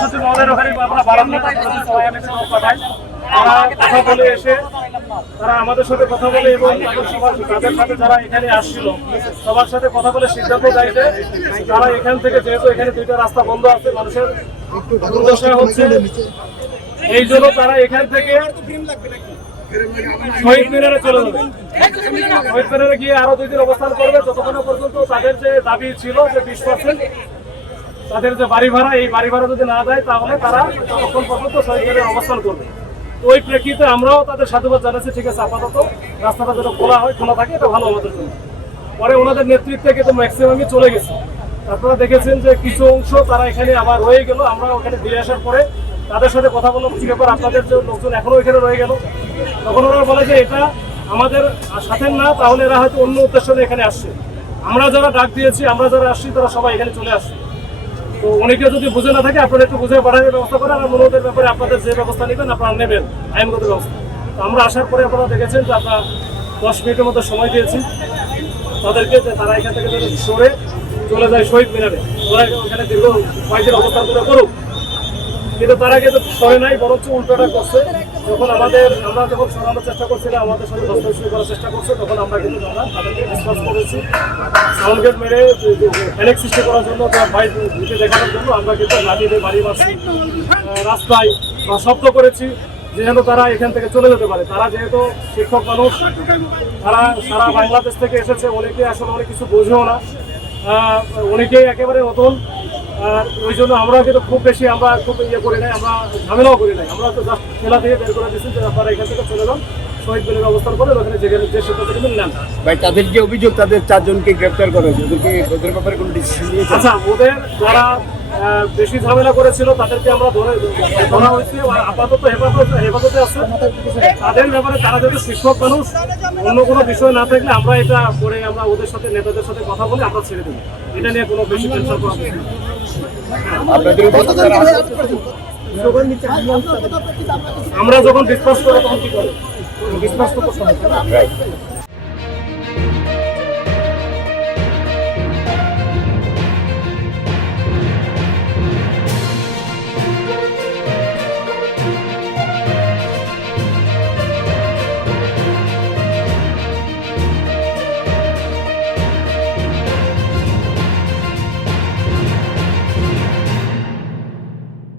সচিব মহোদয়ের ওখানে আমরা 52 পাঠাই। তারা কথা বলে এসে তারা আমাদের সাথে কথা বলে এবং তাদের সাথে যারা এখানে আসছিল সবার সাথে কথা বলে সিদ্ধান্ত দেয় যে তারা এখান থেকে, যেহেতু এখানে 2টা রাস্তা বন্ধ আছে, মানুষের দুর্দশা হচ্ছে, এই জন্য তারা এখান থেকে শহীদ মিনারে চলে যাবে। শহীদ মিনারে গিয়ে আরো 2 দিন অবস্থান করবে, যতক্ষণ পর্যন্ত তাদের যে দাবি ছিল যে 20% তাদের যে বাড়ি ভাড়া, এই বাড়ি ভাড়া যদি না দেয় তাহলে তারা ততক্ষণ পর্যন্ত শহীদ মিনারে অবস্থান করবে। ওই প্রেক্ষিতে আমরাও তাদের সাধুবাদ জানাচ্ছি, ঠিক আছে আপাতত রাস্তাটা যেন খোলা থাকে, এটা ভালো আমাদের জন্য। পরে ওনাদের নেতৃত্বে কিন্তু ম্যাক্সিমামই চলে গেছে। আপনারা দেখেছেন যে কিছু অংশ তারা এখানে আবার রয়ে গেল। আমরা ওখানে ফিরে আসার পরে তাদের সাথে কথা বললাম, কি ব্যাপার আপনাদের যে লোকজন এখনো এখানে রয়ে গেল। তখন ওরা বলে যে এটা আমাদের সাথে না, তাহলে এরা হয়তো অন্য উদ্দেশ্য নিয়ে এখানে আসছে। আমরা যারা ডাক দিয়েছি, আমরা যারা আসছি, তারা সবাই এখানে চলে আসছে। তো অনেকে যদি বুঝে না থাকে, আপনারা একটু বুঝে পাঠানোর ব্যবস্থা করেন। আর অনুরোধের ব্যাপারে আপনাদের যে ব্যবস্থা নেবেন আপনারা নেবেন, আইনগত ব্যবস্থা। তো আমরা আসার পরে আপনারা দেখেছেন যে আমরা 10 মিনিটের মধ্যে সময় দিয়েছি তাদেরকে, যে তারা এখান থেকে সরে চলে যায় শহীদ মিনারে। ওরা ওখানে দীর্ঘ কয়েকদিন অবস্থান করে করুক, কিন্তু তারা কিন্তু সরে নাই, বরঞ্চ উল্টোটা করছে। আমরা যখন সরানোর চেষ্টা করছিলাম, আমাদের সাথে দস্তবিজ করার চেষ্টা করছে, তখন আমরা কিন্তু তাদেরকে ডিসকাস করেছি। সাউন্ড গেট মেরে প্যানিক সৃষ্টি করার জন্য, ভাই ঢুকে দেখানোর জন্য আমরা কিন্তু লাঠি দিয়ে বাড়ি মারছি, রাস্তায় শব্দ করেছি যেহেতু তারা এখান থেকে চলে যেতে পারে। তারা যেহেতু শিক্ষক মানুষ, তারা সারা বাংলাদেশ থেকে এসেছে, অনেকে আসলে অনেক কিছু বোঝেও না, অনেকেই একেবারে নতুন। ওই জন্য আমরা কিন্তু খুব বেশি করি নাই, আমরা ঝামেলাও করি নাই। আমরা তো জাস্ট খেলা থেকে বের করে দিচ্ছি যে আপনারা এখান থেকে চলে যান, শহীদ মিনারে অবস্থান করে ওখানে যে সিদ্ধান্ত নেন। ভাই তাদের যে অভিযোগ, তাদের 4 জনকে গ্রেপ্তার করা হয়েছে, ওদের ব্যাপারে কোনো ডিসিশন নিয়েছে? আচ্ছা, ওদের যারা বেশি ঝামেলা করেছিল তাদেরকে আমরা ধরা হয়েছে, আপাতত হেফাজতে আছে। তাদের ব্যাপারে তারা যদি শিক্ষক মানুষ, অন্য কোনো বিষয় না থাকলে আমরা এটা করে আমরা ওদের সাথে, নেতাদের সাথে কথা বলে আমরা ছেড়ে দেবো। এটা নিয়ে কোনো বেশি টেনশন করা হবে না। আমরা যখন ডিসকাস করি তখন কি করে ডিসকাস তো করতে হবে।